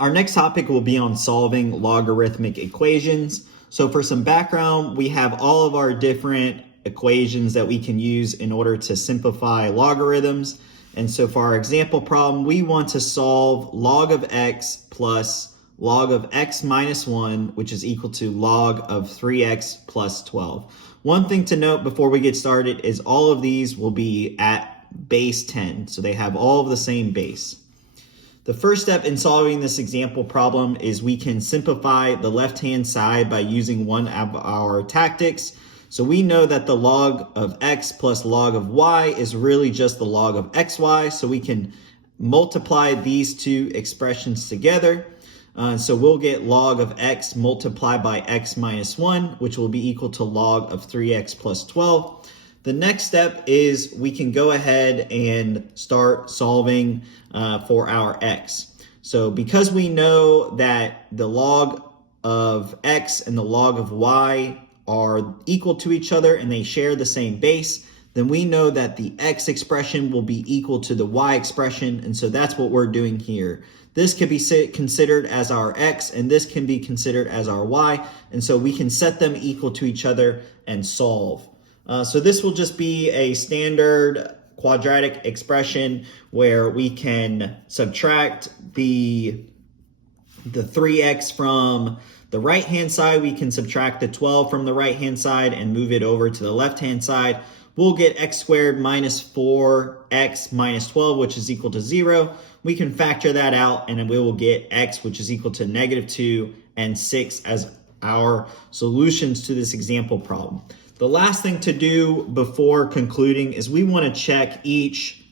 Our next topic will be on solving logarithmic equations. So for some background, we have all of our different equations that we can use in order to simplify logarithms. And so for our example problem, we want to solve log of x plus log of x minus 1, which is equal to log of 3x plus 12. One thing to note before we get started is all of these will be at base 10. So they have all of the same base. The first step in solving this example problem is we can simplify the left-hand side by using one of our tactics. So we know that the log of x plus log of y is really just the log of xy. So we can multiply these two expressions together. So we'll get log of x multiplied by x minus 1, which will be equal to log of 3x plus 12. The next step is we can go ahead and start solving for our x. So because we know that the log of x and the log of y are equal to each other and they share the same base, then we know that the x expression will be equal to the y expression, and so that's what we're doing here. This can be considered as our x, and this can be considered as our y, and so we can set them equal to each other and solve. So this will just be a standard quadratic expression where we can subtract the 3x from the right-hand side. We can subtract the 12 from the right-hand side and move it over to the left-hand side. We'll get x squared minus 4x minus 12, which is equal to 0. We can factor that out, and we will get x, which is equal to -2 and 6 as our solutions to this example problem. The last thing to do before concluding is we want to check each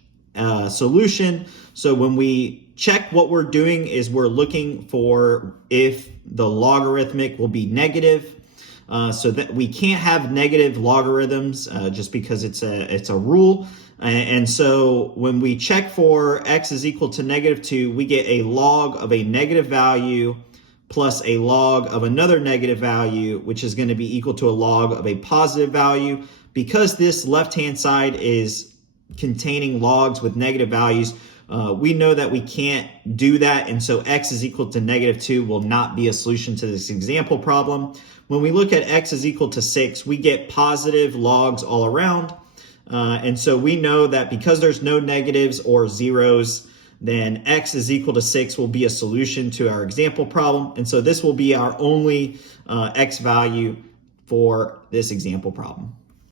solution. So when we check, what we're doing is we're looking for if the logarithmic will be negative. So that we can't have negative logarithms just because it's a rule. And so when we check for x is equal to -2, we get a log of a negative value plus a log of another negative value, which is going to be equal to a log of a positive value. Because this left-hand side is containing logs with negative values, we know that we can't do that, and so x is equal to -2 will not be a solution to this example problem. When we look at x is equal to 6, we get positive logs all around, and so we know that because there's no negatives or zeros, then x is equal to 6 will be a solution to our example problem. And so this will be our only x value for this example problem.